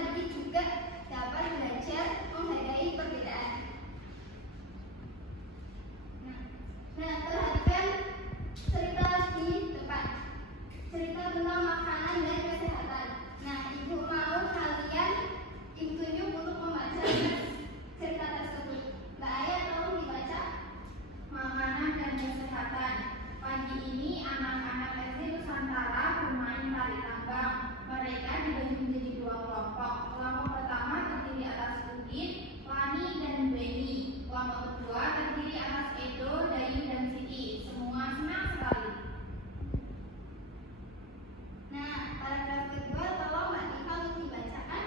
didik juga dapat belajar menghargai perbedaan. Nah, perhatikan cerita di depan. Cerita tentang makanan dan kesehatan. Nah, ibu mau kalian tunjuk untuk membaca cerita tersebut. Mbak Aya, tolong dibaca. Makanan dan kesehatan. Pagi ini anak-anak SD Nusantara bermain tari tambang. Mereka dibagi menjadi dua kelompok. Kelompok pertama terdiri atas Udin, Lani, dan Beni. Kelompok kedua terdiri atas Edo, Dayu, dan Siti. Semua senang sekali. Nah, paragraf kedua tolong Mbak Nika untuk dibacakan.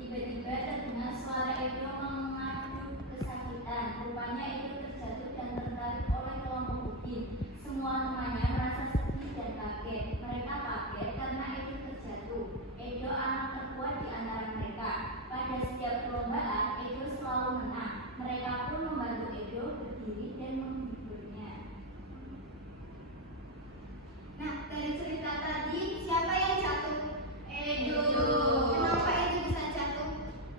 Tiba-tiba terdengar suara Edo mengaku kesakitan. Rupanya Edo terjatuh dan tertarik oleh kelompok Udin. Semua temannya merasa sedih dan kaget. Mereka kaget karena Edo terjatuh. Edo anak terkuat di antara mereka. Pada setiap perlombaan, Edo selalu menang. Mereka pun membantu Edo berdiri dan menghiburnya. Nah, dari cerita tadi siapa yang jatuh? Edo. Kenapa Edo bisa jatuh?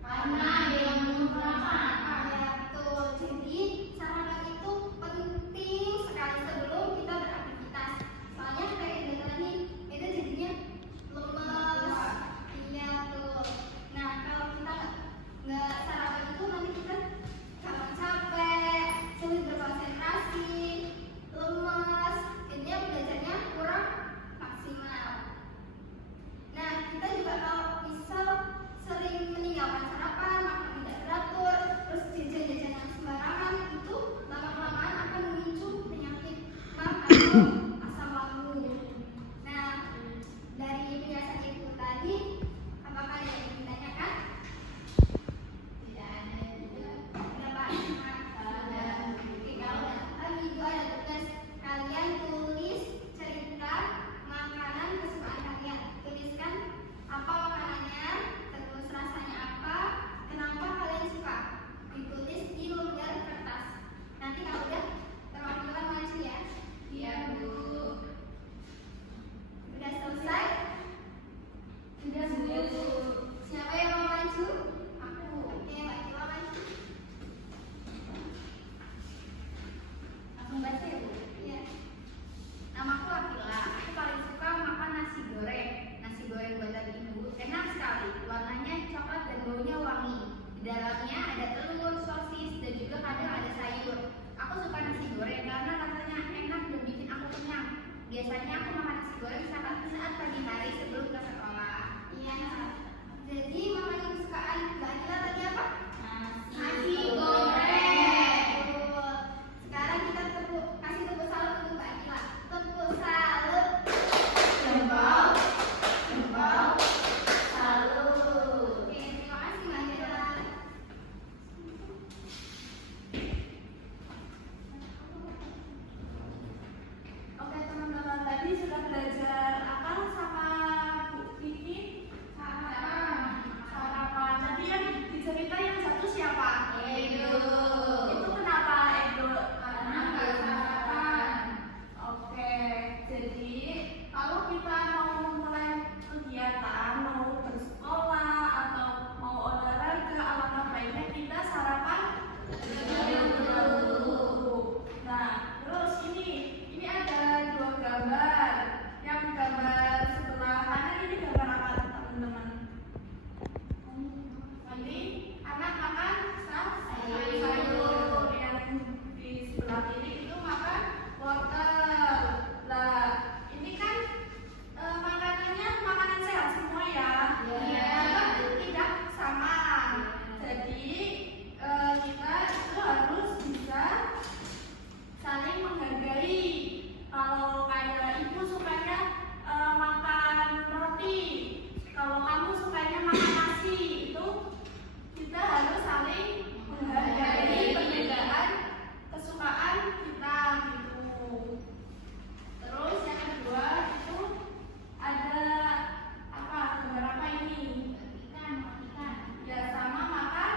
Karena ada yang belum pernah makan. Ya, betul. Jadi sarapan itu penting sekali sebelum kita beraktivitas. Soalnya kayak Edo tadi, Edo jadinya lemes. Iya, tuh. Nah, kalau kita nggak sarapan itu nanti kita gampang capek, sulit berkonsentrasi, lemes, jadinya belajarnya kurang maksimal. Nah, kita juga kalau misal sering meninggalkan sarapan, makan tidak teratur, terus jajan-jajan yang sembarangan, itu lama-kelamaan akan memicu penyakit mah atau asam lambung. Nah, dari penjelasan ibu tadi, apakah ada yang ditanyakan? Tidak ada juga. Ada Pak? Ada. Oke, kalau tadi itu ada tugas kalian tulis cerita makanan kesukaan kalian. Tuliskan apa makanannya, terus rasanya apa, kenapa kalian suka. Ditulis di lembar kertas. Nanti kalau udah perwakilan maju ya. Iya, Bu. Udah selesai? Sudah, Bu. Siapa yang mau maju? Aku. Oke, Mbak Kila maju. Langsung baca ya, Bu. Iya. Namaku Akila. Aku paling suka makan nasi goreng. Nasi goreng buatan ibu enak sekali. Warnanya coklat dan baunya wangi. Di dalamnya ada telur, sosis, dan juga kadang ada sayur. Aku suka nasi goreng karena rasanya enak dan bikin aku kenyang. Biasanya aku makan nasi goreng saat pagi hari sebelum ke sekolah. Iya. Jadi makanan kesukaan Mbak Kila tadi apa? Nasi goreng. Betul. Sekarang kita kasih tepuk salut untuk Mbak Kila. Tepuk salut. Jempol, jempol, salut. Oke, terima kasih Mbak Kila. Oke teman-teman, tadi sudah belajar apa sama Bu Vivi? Sarapan. Tapi yang di cerita yang satu siapa? Edo. Itu kenapa Edo? Karena nggak sarapan. Oke, jadi kalau kita mau memulai kegiatan, mau bersekolah atau mau olahraga, alangkah baiknya kita sarapan dulu. Nah, terus ini ada dua gambar. Yang gambar sebelah kanan ini gambar apa teman-teman? Ini anak makan sayur. Yang di sebelah kiri itu makan wortel. Lah, ini kan makanannya makanan sehat semua ya. Iya. Tapi tidak sama. Jadi kita itu harus bisa saling menghargai. Kalau kayak ibu sukanya makan roti, kalau kamu sukanya makan nasi, itu kita harus saling menghargai perbedaan kesukaan kita gitu. Terus yang kedua itu ada apa? Gambar apa ini? Ikan. Ya sama makan.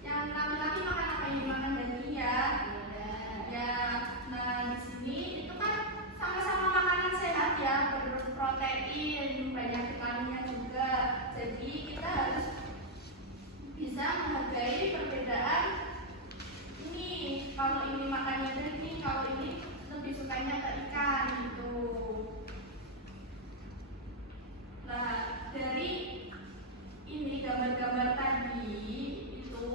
Yang laki-laki makan apa ini? Makan daging ya. Ya, nah di sini itu kan sama-sama makanan sehat ya, berprotein, banyak vitaminnya juga. Jadi kita harus bisa menghargai perbedaan. Ini kalau ini makannya daging, kalau ini lebih sukanya ke ikan gitu. Nah, dari ini gambar-gambar tadi itu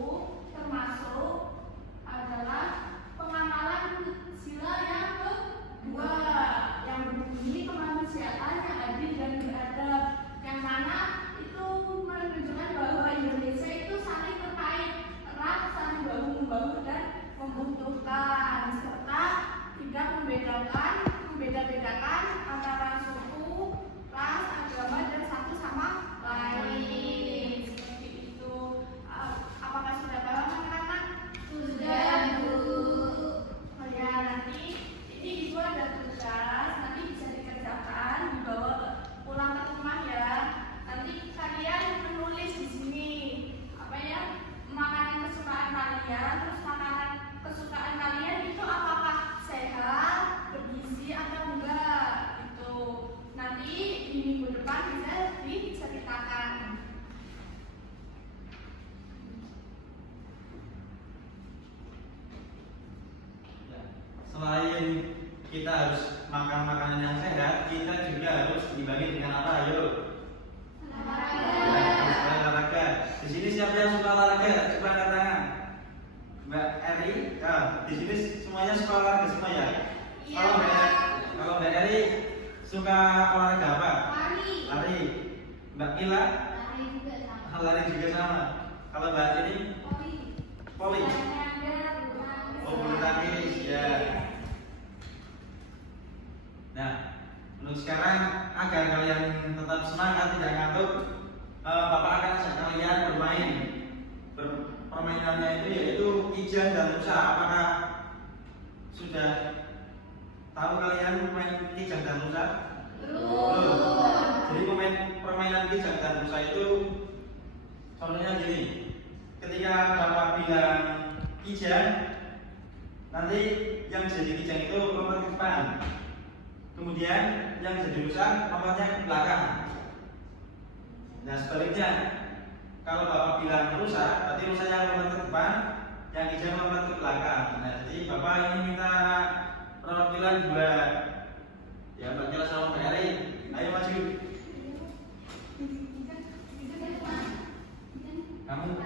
termasuk adalah pengamalan sila yang kedua yang berbunyi kemanusiaan yang adil dan beradab, yang mana itu menunjukkan bahwa Indonesia itu saling terkait erat, saling bahu membahu dan membutuhkan, serta tidak membeda-bedakan antara suku, ras, agama dan satu sama lain. Seperti itu. Apakah sudah paham anak-anak? Sudah, Bu. Oh ya, nanti ini Ibu ada tugas, nanti bisa dikerjakan, dibawa pulang ke rumah ya. Nanti kalian menulis di sini apa ya, makanan kesukaan kalian, terus makanan kesukaan kalian itu apakah sehat, bergizi atau enggak gitu. Nanti di minggu depan bisa diceritakan. Selain kita harus makan makanan yang sehat, kita juga harus dibangun dengan apa? Ayo. Olahraga. Di sini siapa yang suka olahraga? Coba angkat tangan. Mbak Eri. Nah, di sini semuanya suka olahraga semua ya? Iya. Kalau Mbak Eri suka olahraga apa? Lari. Mbak Ila? Lari juga sama. Kalau Mbak ini? Poli. Oh, bulu tangkis ya. Nah, untuk sekarang agar kalian tetap semangat tidak ngantuk, Bapak akan ajak kalian bermain. Permainannya itu yaitu Kijang dan Rusa. Apakah sudah tahu kalian main Kijang dan Rusa? Belum. Jadi permainan Kijang dan Rusa itu contohnya gini. Ketika Bapak bilang Kijang, nanti yang jadi Kijang itu lompat ke depan. Kemudian yang jadi rusa lompatnya ke belakang. Nah sebaliknya, kalau Bapak bilang rusa, berarti rusa yang lompat ke depan, yang Kijang lompat ke belakang. Nah jadi Bapak ini minta perwakilan dua. Ya Mbak Kila sama Mbak Eri, ayo maju.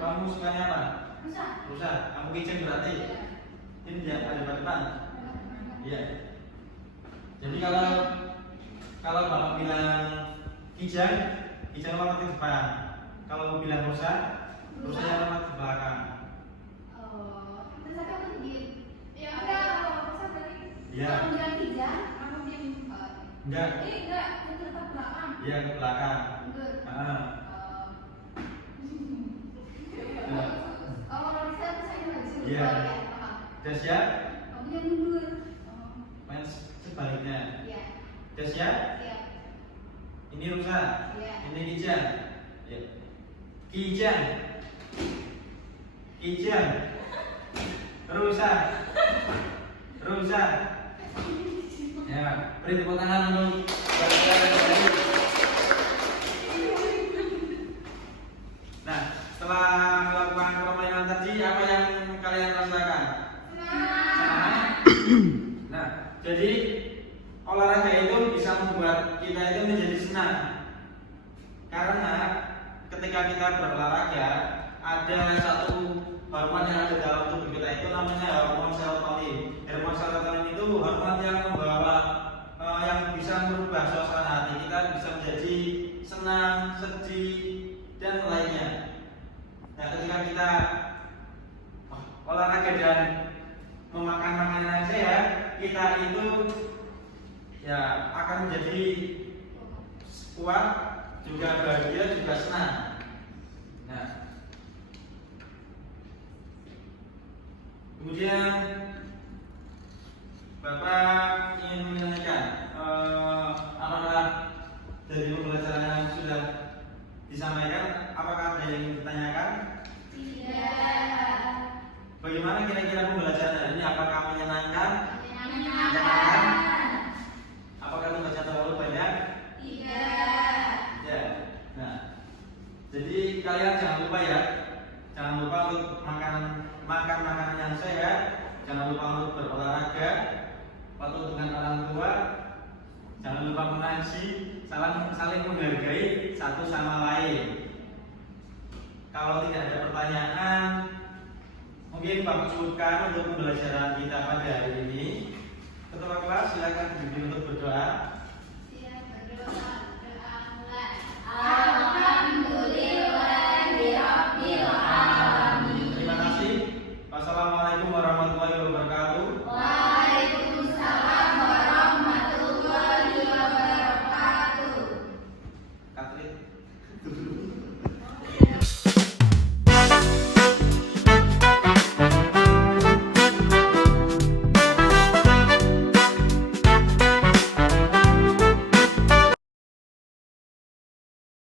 Kamu sukanya apa? Rusa. Kamu Kijang berarti? Ini dia ada depan. Iya. Jadi kalau Bapak bilang Kijang lompat ke depan. Kalau mau bilang rusa yang lompat ke belakang. Terus aku diem. Ya udah, kalau bisa berarti Iya. Kalau bilang Kijang, kamu diem. Enggak. Enggak, tetap belakang. Iya ke belakang. mundur. Nah. Nah. Kalau bisa saya maju. Iya. Ya, paham. Udah siap? Kamu yang mundur. Main sebaliknya. Iya. Udah siap? Siap. Ini rusa. Iya. Ini Kijang. Ya. Kijang. Rusa. Ya, beri tepuk tangan untuk Nah, setelah melakukan permainan tadi, apa yang kalian rasakan? Senang. Nah, jadi olahraga itu bisa membuat kita itu menjadi senang. Karena ketika kita berolahraga, ada satu hormon yang ada dalam tubuh kita itu namanya hormon serotonin. Hormon serotonin itu hormon yang membawa yang bisa merubah suasana hati kita, bisa menjadi senang, sedih, dan lainnya. Nah, ketika kita olahraga dan memakan makanan yang sehat, kita itu ya akan menjadi kuat, juga bahagia, juga senang. Nah, kemudian Bapak ingin menanyakan apakah dari pembelajaran yang sudah disampaikan, apakah ada yang ingin ditanyakan? Tidak. Bagaimana kira-kira pembelajaran hari ini? Apakah menyenangkan? Menyenangkan. Apakah membaca terlalu banyak? Tidak. Ya. Nah, kalian jangan lupa ya, jangan lupa untuk makan makanan yang sehat, jangan lupa untuk berolahraga, patuh dengan orang tua, jangan lupa mengaji, saling menghargai satu sama lain. Kalau tidak ada pertanyaan, mungkin Bapak cukupkan untuk pembelajaran kita pada hari ini. Ketua kelas silakan duduk untuk